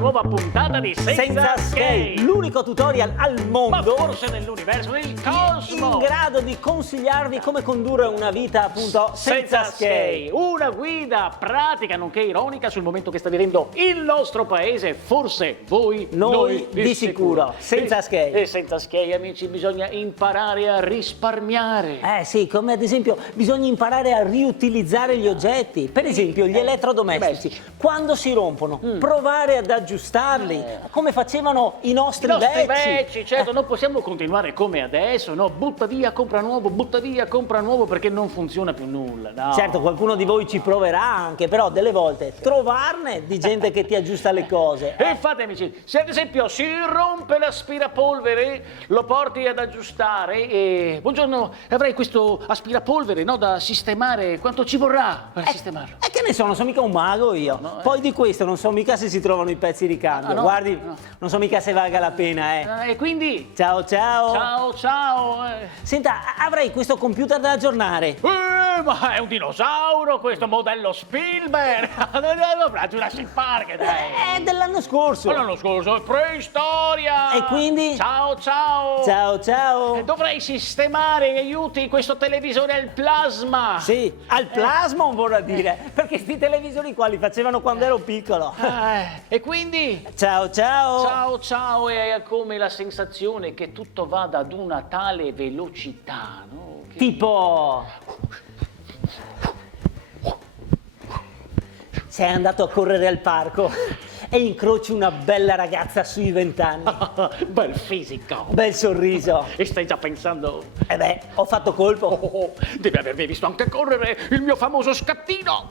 nuova puntata di Senza Scale, l'unico tutorial al mondo, ma forse nell'universo, nel cosmo, in grado di consigliarvi come condurre una vita appunto senza scale. Una guida pratica nonché ironica sul momento che sta vivendo il nostro paese, forse voi, noi di sicuro. Senza scale. E senza scale, amici, bisogna imparare a risparmiare. Sì, come ad esempio bisogna imparare a riutilizzare gli oggetti, per esempio gli elettrodomestici. Quando si rompono, provare ad aggiustarli, come facevano i nostri vecchi. Certo, non possiamo continuare come adesso, no? Butta via, compra nuovo, perché non funziona più nulla, no? Certo, qualcuno di voi ci proverà anche, però delle volte trovarne di gente che ti aggiusta le cose. E infatti, amici, se ad esempio si rompe l'aspirapolvere, lo porti ad aggiustare e... Buongiorno, avrei questo aspirapolvere, no, da sistemare, quanto ci vorrà per sistemarlo? E che ne so, non sono mica un mago io. Poi di questo non so mica se si trovano i pezzi di cambio. Guardi, non so mica se valga la pena, E quindi? Ciao. Ciao. Senta, avrei questo computer da aggiornare. Ma è un dinosauro questo modello Spielberg! Jurassic Park, dai! È dell'anno scorso. L'anno scorso è preistoria! E quindi? Ciao! Ciao. Dovrei sistemare, aiuti, questo televisore al plasma! Sì, al plasma vorrà dire, perché sti televisori qua li facevano quando ero piccolo. E quindi? Ciao. Ciao, e hai come la sensazione che tutto vada ad una tale velocità, no? Tipo... Sei andato a correre al parco e incroci una bella ragazza sui 20 anni. Bel fisico! Bel sorriso. E stai già pensando? Ho fatto colpo. Devi avermi visto anche correre il mio famoso scattino!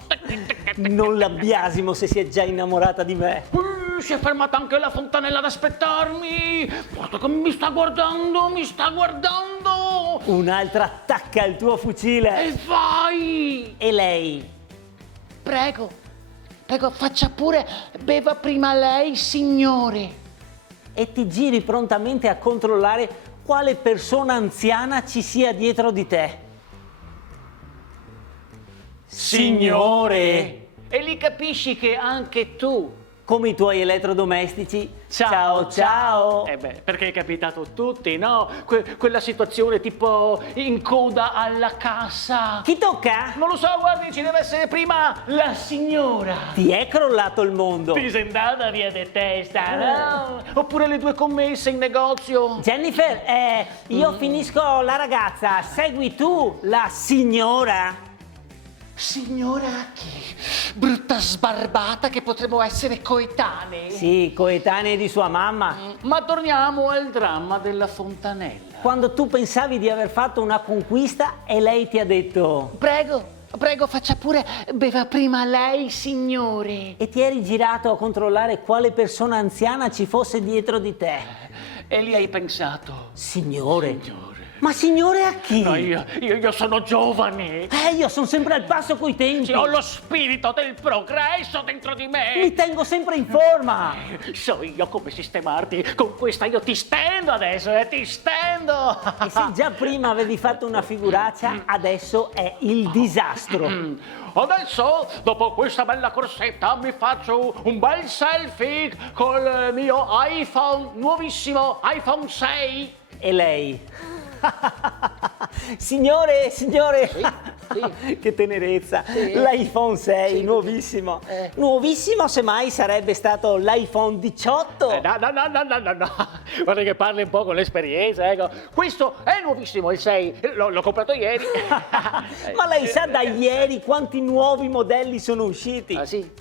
Non la biasimo se si è già innamorata di me. Si è fermata anche la fontanella ad aspettarmi! Guarda che mi sta guardando! Un'altra attacca il tuo fucile. E vai! E lei? Prego, faccia pure, beva prima lei, signore. E ti giri prontamente a controllare quale persona anziana ci sia dietro di te. Signore! E lì capisci che anche tu... Come i tuoi elettrodomestici. Ciao. Perché è capitato a tutti, no? Quella situazione tipo in coda alla cassa. Chi tocca? Non lo so, guardi, ci deve essere prima la signora. Ti è crollato il mondo. Ti sei andata via di testa, no? Oppure le due commesse in negozio. Jennifer, io finisco la ragazza, segui tu la signora. Signora chi? Brutta sbarbata che potremmo essere coetanei. Sì, coetanei di sua mamma. Ma torniamo al dramma della fontanella. Quando tu pensavi di aver fatto una conquista e lei ti ha detto... Prego, faccia pure, beva prima lei, signore. E ti eri girato a controllare quale persona anziana ci fosse dietro di te. E lì hai pensato... Signore. Ma signore a chi? No, io sono giovane. Io sono sempre al passo coi tempi. Ho lo spirito del progresso dentro di me. Mi tengo sempre in forma. So io come sistemarti. Con questa io ti stendo adesso, ti stendo. E se già prima avevi fatto una figuraccia, adesso è il disastro. Adesso, dopo questa bella corsetta, mi faccio un bel selfie col mio iPhone nuovissimo, iPhone 6. E lei? Signore, Sì. che tenerezza, Sì. L'iPhone 6, Sì. nuovissimo. Nuovissimo semmai sarebbe stato l'iPhone 18. No, guarda che parli un po' con l'esperienza, ecco. Questo è nuovissimo, il 6, l'ho comprato ieri. Ma lei sa da ieri quanti nuovi modelli sono usciti? Ah sì?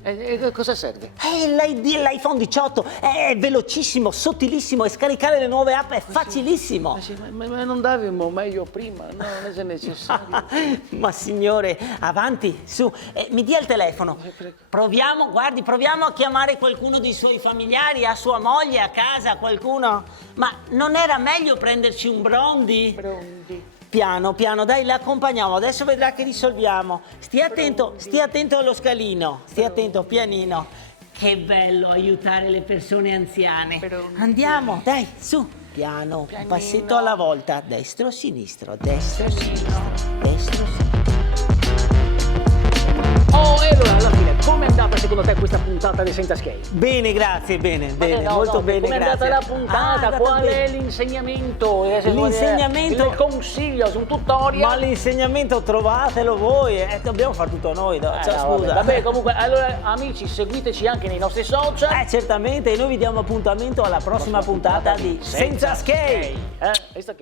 Cosa serve? L'iPhone 18 è velocissimo, sottilissimo e scaricare le nuove app è facilissimo. Sì, ma non davimo meglio prima, no, non è necessario. Ma signore, avanti, su, mi dia il telefono. Prego. Proviamo a chiamare qualcuno dei suoi familiari, a sua moglie, a casa, qualcuno. Ma non era meglio prenderci un Brondi? Piano, dai, la accompagniamo, adesso vedrà che risolviamo. Stia attento allo scalino, stia attento, pianino. Che bello aiutare le persone anziane. Andiamo, dai, su. Piano, un passetto alla volta. Destro, sinistro, destro, sinistro, destro, sinistro. Oh, e allora alla fine, come è andata secondo secondo te questa puntata di Senza Skate? Bene, grazie, bene, No, molto no, bene, come è grazie. andata la puntata? Qual è l'insegnamento? Il consiglio, un tutorial? Ma l'insegnamento trovatelo voi, dobbiamo fare tutto noi, no? Cioè, no, scusa. vabbè, comunque, allora amici, seguiteci anche nei nostri social. Certamente, e noi vi diamo appuntamento alla prossima puntata di Senza Skate. Hai visto che